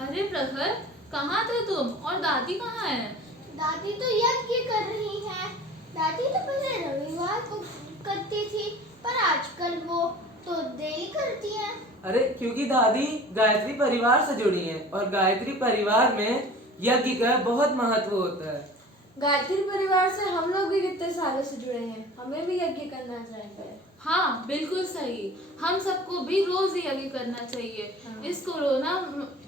अरे प्रखर, कहाँ थे तुम और दादी कहाँ है? दादी तो यज्ञ कर रही है। दादी तो पहले रविवार को करती थी, पर आजकल वो तो डेली करती है। अरे क्योंकि दादी गायत्री परिवार से जुड़ी हैं और गायत्री परिवार में यज्ञ का बहुत महत्व होता है। गायत्री परिवार से हम लोग भी कितने सालों से जुड़े हैं, हमें भी यज्ञ करना चाहिए। हाँ बिल्कुल सही, हम सबको भी रोज यज्ञ करना चाहिए। हाँ। इस कोरोना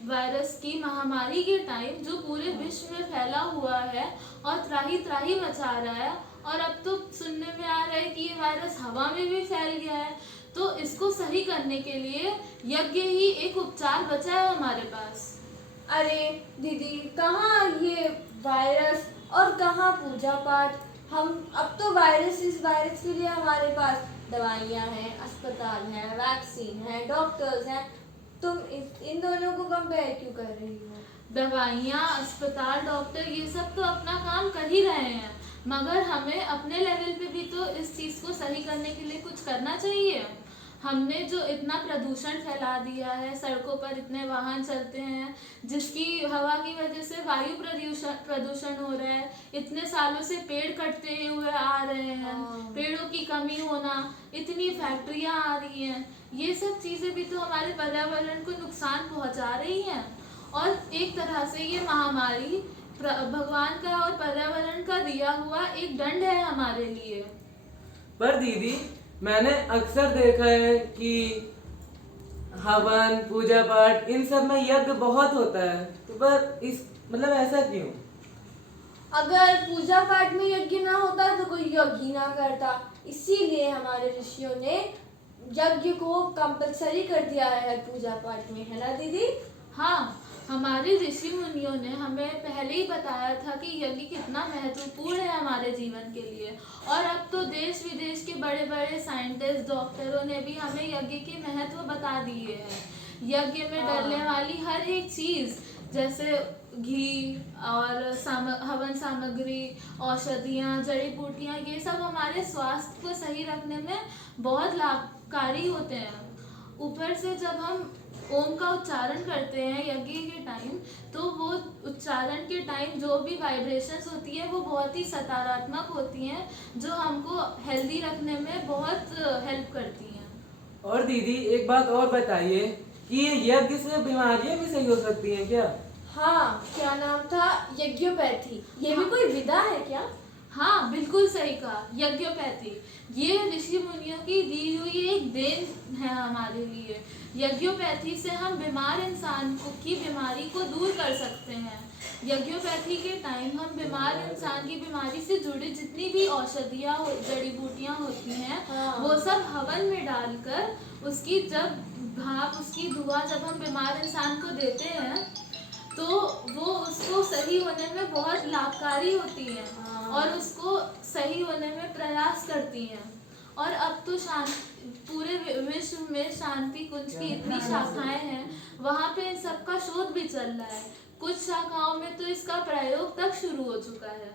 वायरस की महामारी के टाइम जो पूरे विश्व में फैला हुआ है और त्राही त्राही मचा रहा है, और अब तो सुनने में आ रहा है कि ये वायरस हवा में भी फैल गया है, तो इसको सही करने के लिए यज्ञ ही एक उपचार बचा है हमारे पास। अरे दीदी, कहाँ ये वायरस और कहाँ पूजा पाठ। हम अब तो इस वायरस के लिए हमारे पास दवाइयाँ हैं, अस्पताल हैं, वैक्सीन है, डॉक्टर्स हैं। तुम इन दोनों को कंपेयर क्यों कर रही हो? दवाइयाँ, अस्पताल, डॉक्टर ये सब तो अपना काम कर ही रहे हैं, मगर हमें अपने लेवल पे भी तो इस चीज़ को सही करने के लिए कुछ करना चाहिए। हमने जो इतना प्रदूषण फैला दिया है, सड़कों पर इतने वाहन चलते हैं जिसकी हवा की वजह से वायु प्रदूषण हो रहा है। इतने सालों से पेड़ कटते हुए आ रहे हैं, पेड़ों की कमी होना, इतनी फैक्ट्रियाँ आ रही हैं, ये सब चीज़ें भी तो हमारे पर्यावरण को नुकसान पहुंचा रही हैं। और एक तरह से ये महामारी भगवान का और पर्यावरण का दिया हुआ एक दंड है हमारे लिए। पर दीदी, मैंने अक्सर देखा है कि हवन, पूजा पाठ इन सब में यज्ञ बहुत होता है, तो पर ऐसा क्यों? अगर पूजा पाठ में यज्ञ ना होता तो कोई यज्ञ ही ना करता। इसीलिए हमारे ऋषियों ने यज्ञ को कंपलसरी कर दिया है पूजा पाठ में, है ना दीदी? हाँ, हमारे ऋषि मुनियों ने हमें पहले ही बताया था कि यज्ञ कितना महत्वपूर्ण है हमारे जीवन के लिए, और अब तो देश विदेश के बड़े बड़े साइंटिस्ट, डॉक्टरों ने भी हमें यज्ञ के महत्व बता दिए हैं। यज्ञ में डलने वाली हर एक चीज़, जैसे घी और हवन सामग्री, औषधियाँ, जड़ी बूटियाँ, ये सब हमारे स्वास्थ्य को सही रखने में बहुत लाभकारी होते हैं। ऊपर से जब हम ओम का उच्चारण करते हैं यज्ञ के टाइम, तो वो उच्चारण के टाइम जो भी वाइब्रेशंस होती है वो बहुत ही सकारात्मक होती हैं, जो हमको हेल्दी रखने में बहुत हेल्प करती हैं। और दीदी एक बात और बताइए कि ये यज्ञ से बीमारियां भी सही हो सकती हैं क्या? हाँ, क्या नाम था? यज्ञोपैथी, ये भी कोई विधा है क्या? हाँ बिल्कुल सही कहा, यज्ञोपैथी ये ऋषि मुनियों की दी हुई एक देन है हमारे लिए। यज्ञोपैथी से हम बीमार इंसान की बीमारी को दूर कर सकते हैं। यज्ञोपैथी के टाइम हम बीमार इंसान की बीमारी से जुड़ी जितनी भी औषधियाँ, जड़ी बूटियाँ होती हैं, वो सब हवन में डालकर उसकी जब भाप, उसकी धुआं जब हम बीमार इंसान को देते हैं तो वो उसको सही होने में बहुत लाभकारी होती है और उसको सही होने में प्रयास करती हैं। और अब तो पूरे विश्व में शांति कुंज की इतनी शाखाएं हैं, वहाँ पे इन सब का शोध भी चल रहा है। कुछ शाखाओं में तो इसका प्रयोग तक शुरू हो चुका है।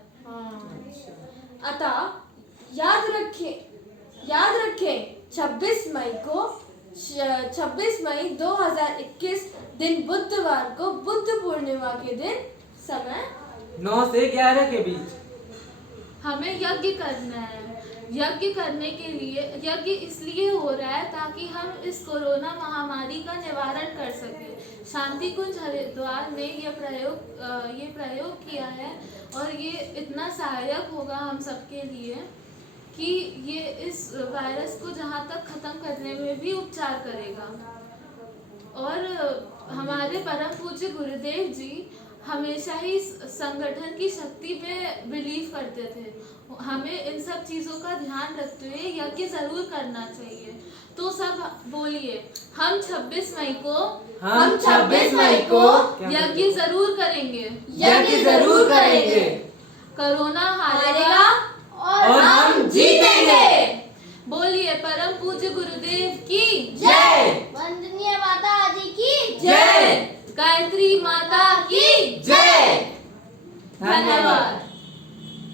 अतः याद रखें 26 मई 2021 दिन बुधवार को बुद्ध पूर्णिमा के दिन समय 9 से 11 के बीच हमें यज्ञ करना है। यज्ञ करने के लिए, यज्ञ इसलिए हो रहा है ताकि हम इस कोरोना महामारी का निवारण कर सकें। शांति कुंज हरिद्वार ने ये प्रयोग किया है और ये इतना सहायक होगा हम सबके लिए कि ये इस वायरस को जहाँ तक खत्म करने में भी उपचार करेगा। और हमारे परम पूज्य गुरुदेव जी हमेशा ही संगठन की शक्ति पे बिलीव करते थे। हमें इन सब चीज़ों का ध्यान रखते हुए यज्ञ जरूर करना चाहिए। तो सब बोलिए, हम 26 मई को यज्ञ जरूर करेंगे। कोरोना हारेगा और हम जीतेंगे। बोलिए, परम पूज्य गुरुदेव की जय। वंदनीय माता जी की जय। गायत्री माता की जय। धन्यवाद।